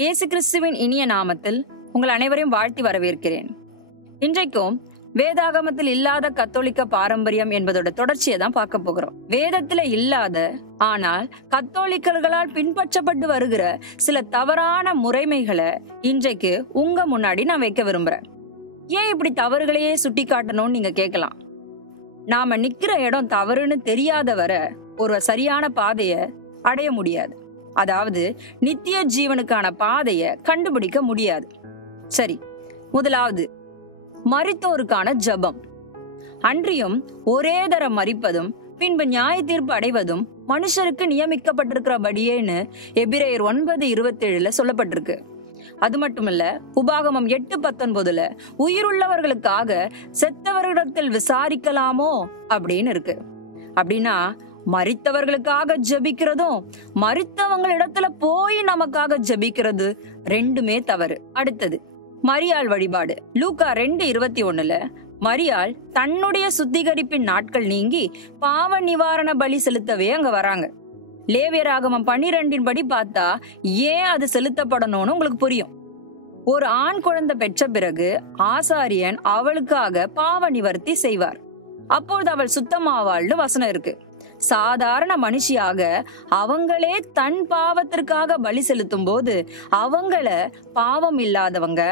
இயேசு கிறிஸ்துவின் இனிய நாமத்தில் உங்கள் அனைவரையும் வாழ்த்தி வரவேற்கிறேன். இன்றைக்கும் வேதாகமத்தில் இல்லாத கத்தோலிக்க பாரம்பரியம் என்பதோட தொடர்ச்சியை தான் பார்க்க போகிறோம். வேதத்துல இல்லாத ஆனால் கத்தோலிக்கர்களால் பின்பற்றப்பட்டு வருகிற சில தவறான முறைமைகளை இன்றைக்கு உங்க முன்னாடி நான் வைக்க விரும்புறேன். ஏன் இப்படி தவறுகளையே சுட்டி காட்டணும்னு நீங்க கேட்கலாம். நாம நிக்கிற இடம் தவறுன்னு தெரியாத வர ஒரு சரியான பாதையை அடைய முடியாது. அதாவது நித்திய ஜீவனுக்கான பாதையை கண்டுபிடிக்க முடியாது. சரி, முதலாவது மரித்தோருக்கான ஜெபம். அன்றியும் ஒரே தரம் மரிப்பதும் பின்பு நியாய தீர்ப்பு அடைவதும் மனுஷருக்கு நியமிக்கப்பட்டிருக்கிறபடியேன்னு எபிரேயர் 9:27 சொல்லப்பட்டிருக்கு. அது மட்டுமல்ல, உபாகமம் 8:19 உயிருள்ளவர்களுக்காக செத்தவர்களிடத்தில் விசாரிக்கலாமோ அப்படின்னு இருக்கு. அப்படின்னா மரித்தவர்களுக்காக ஜெபிக்கிறதும் மரித்தவங்களிடத்துல போய் நமக்காக ஜெபிக்கிறது ரெண்டுமே தவறு. அடுத்தது மரியாள் வழிபாடு. லூக்கா 2:21 மரியாள் தன்னுடைய சுத்திகரிப்பின் நாட்கள் நீங்கி பாவ நிவாரண பலி செலுத்தவே அங்க வராங்க. லேவியராகமம் 12 படி பார்த்தா ஏன் அது செலுத்தப்படணும்னு உங்களுக்கு புரியும். ஒரு ஆண் குழந்தை பெற்ற பிறகு ஆசாரியன் அவளுக்காக பாவ நிவர்த்தி செய்வார். அப்பொழுது அவள் சுத்தமாவாள்னு வசனம் இருக்கு. சாதாரண மனுஷியாக அவங்களே தன் பாவத்திற்காக பலி செலுத்தும் போது அவங்கள பாவம் இல்லாதவங்க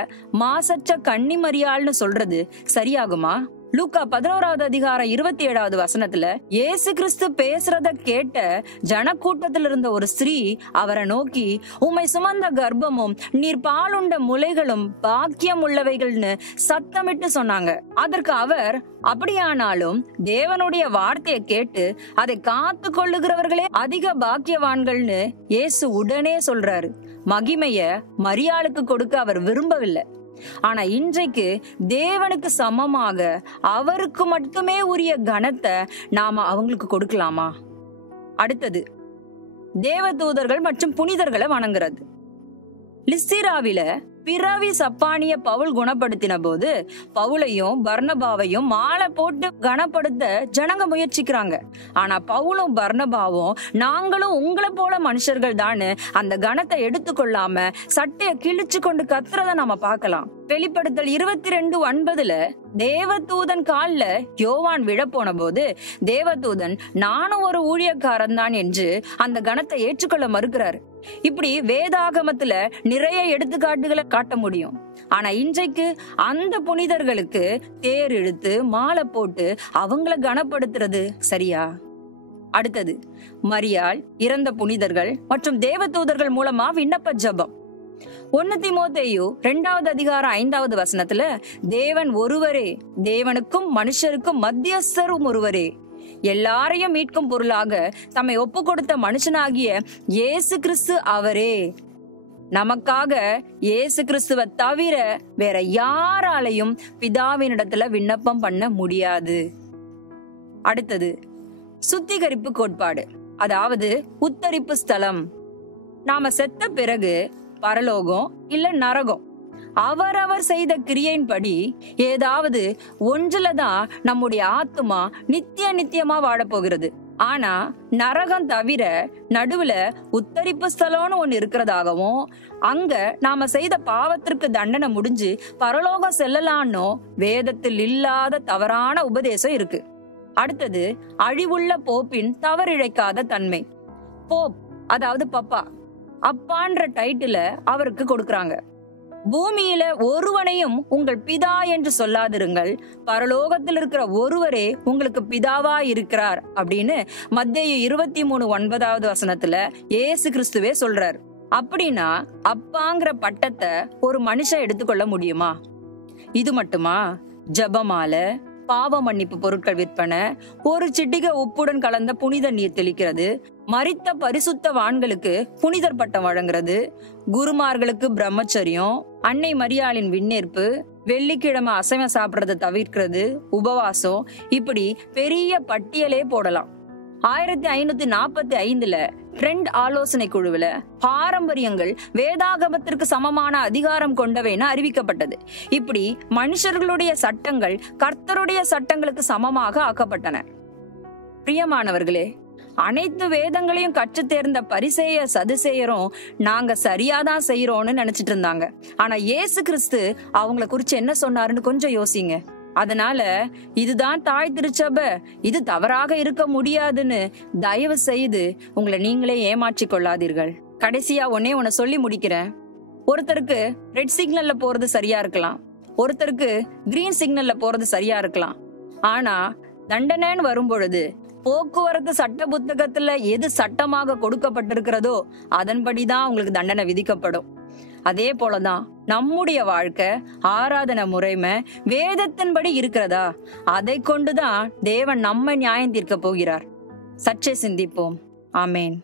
மாசற்ற கன்னிமரியாள்னு சொல்றது சரியாகுமா? லூக்கா 11:27 இயேசு கிறிஸ்து பேசுறத கேட்ட ஜனக்கூட்டத்தில் இருந்த ஒரு ஸ்திரீ அவரை நோக்கி, உம்மை சுமந்த கர்ப்பமும் நீர் பாலுண்ட முலைகளும் பாக்கியம் உள்ளவைகள்னு சத்தமிட்டு சொன்னாங்க. அதற்கு அவர், அப்படியானாலும் தேவனுடைய வார்த்தையை கேட்டு அதை காத்து கொள்ளுகிறவர்களே அதிக பாக்கியவான்கள்னு இயேசு உடனே சொல்றாரு. மகிமைய மரியாளுக்கு கொடுக்க அவர் விரும்பவில்லை. ஆனா இன்றைக்கு தேவனுக்கு சமமாக அவருக்கு மட்டுமே உரிய கனத்தை நாம அவங்களுக்கு கொடுக்கலாமா? அடுத்தது தேவதூதர்கள் மற்றும் புனிதர்களை வணங்குறது. லிஸ்திராவில பிறவி சப்பானிய பவுல் குணப்படுத்தின போது பவுலையும் பர்னபாவையும் மாலை போட்டு கனப்படுத்த ஜனங்க முயற்சிக்கிறாங்க. ஆனா பவுலும் பர்னபாவும் நாங்களும் உங்களை போல மனுஷர்கள் தான்னு அந்த கனத்தை எடுத்துக்கொள்ளாம சட்டைய கிழிச்சு கொண்டு கத்துறத நாம பார்க்கலாம். வெளிப்படுத்தல் 22:9 தேவதூதன் கால்ல யோவான் விழ போன போது தேவதூதன் நானும் ஒரு ஊழியக்காரன் தான் என்று அந்த கனத்தை ஏற்றுக்கொள்ள மறுக்கிறாரு. இப்படி வேதாகமத்துல நிறைய எடுத்துக்காட்டுகளை காட்ட முடியும். ஆனா இன்றைக்கு அந்த புனிதர்களுக்கு தேர் இழுத்து மாலை போட்டு அவங்கள கனப்படுத்துறது சரியா? அடுத்தது மரியாள், இறந்த புனிதர்கள் மற்றும் தேவதூதர்கள் மூலமா விண்ணப்ப ஜெபம். 1 தீமோத்தேயு 2:5 தேவன் ஒருவரே, தேவனுக்கும் மனுஷருக்கும் மத்தியஸ்தரும் ஒருவரே, எல்லாரையும் மீட்கும் பொருளாக தம்மை ஒப்பு கொடுத்த மனுஷனாகிய இயேசு கிறிஸ்து அவரே. நமக்காக இயேசு கிறிஸ்துவ தவிர வேற யாராலையும் பிதாவினிடத்துல விண்ணப்பம் பண்ண முடியாது. அடுத்தது சுத்திகரிப்பு கோட்பாடு, அதாவது உத்தரிப்பு ஸ்தலம். நாம செத்த பிறகு பரலோகம் இல்ல நரகம் அவரவர் செய்த கிரியையின்படி ஏதாவது ஒன்றுலதான் நம்முடைய ஆத்துமா நித்தியமா வாழப்போகிறது. ஆனா நரகம் தவிர நடுவுல உத்தரிப்பு ஸ்தலம்னு ஒண்ணு இருக்கிறதாகவும் அங்க நாம செய்த பாவத்திற்கு தண்டனை முடிஞ்சு பரலோகம் செல்லலான்னு வேதத்தில் இல்லாத தவறான உபதேசம் இருக்கு. அடுத்தது அழிவுள்ள போப்பின் தவறிழைக்காத தன்மை. போப் அதாவது பப்பா, அப்பான்ற டைட்டில அவருக்கு கொடுக்கறாங்க. பூமியில ஒருவனையும் உங்கள் பிதா என்று சொல்லாதிருங்கள், பரலோகத்தில் இருக்கிற ஒருவரே உங்களுக்கு பிதாவா இருக்கிறார் அப்படின்னு மத்தேயு 23:9 இயேசு கிறிஸ்துவே சொல்றாரு. அப்படின்னா அப்பாங்கிற பட்டத்தை ஒரு மனுஷன் எடுத்துக்கொள்ள முடியுமா? இது மட்டுமா? ஜெபமாலை, பாவ மன்னிப்பு பொருட்கள் விற்பனை, ஒரு சிட்டிகை உப்புடன் கலந்த புனித நீர் தெளிக்கிறது, மரித்த பரிசுத்தவான்களுக்கு புனிதர் பட்டம் வழங்குறது, குருமார்களுக்கு பிரம்மச்சரியம், அன்னை மரியாளின் விண்ணேற்பு, வெள்ளிக்கிழமை அசைவம் சாப்பிடறத தவிர்க்கிறது, உபவாசம், இப்படி பெரிய பட்டியலே போடலாம். 1545 ட்ரெண்ட் ஆலோசனை குழுவுல பாரம்பரியங்கள் வேதாகமத்திற்கு சமமான அதிகாரம் கொண்டவைன்னு அறிவிக்கப்பட்டது. இப்படி மனுஷர்களுடைய சட்டங்கள் கர்த்தருடைய சட்டங்களுக்கு சமமாக ஆக்கப்பட்டன. பிரியமானவர்களே, அனைத்து வேதங்களையும் கற்று தேர்ந்த பரிசேய சதுசேயரும் நாங்க சரியாதான் செய்யறோம்னு நினைச்சிட்டு இருந்தாங்க. ஆனா இயேசு கிறிஸ்து அவங்கள குறிச்சு என்ன சொன்னாருன்னு கொஞ்சம் யோசிங்க. அதனால இதுதான் தாய் திருச்சபை, இது தவறாக இருக்க முடியாதுன்னு தயவு செய்து உங்களை நீங்களே ஏமாற்றிக் கொள்ளாதீர்கள். கடைசியா ஒன்ன சொல்லி முடிக்கிறேன். ஒருத்தருக்கு ரெட் சிக்னல்ல போறது சரியா இருக்கலாம், ஒருத்தருக்கு கிரீன் சிக்னல்ல போறது சரியா இருக்கலாம். ஆனா தண்டனைன்னு வரும்பொழுது போக்குவரத்து சட்ட புத்தகத்துல எது சட்டமாக கொடுக்கப்பட்டிருக்கிறதோ அதன்படிதான் உங்களுக்கு தண்டனை விதிக்கப்படும். அதே போலதான் நம்முடைய வாழ்க்கை, ஆராதனை முறைமை வேதத்தின்படி இருக்கிறதா, அதை கொண்டுதான் தேவன் நம்ம நியாயம் தீர்க்க போகிறார். சற்றே சிந்திப்போம். ஆமேன்.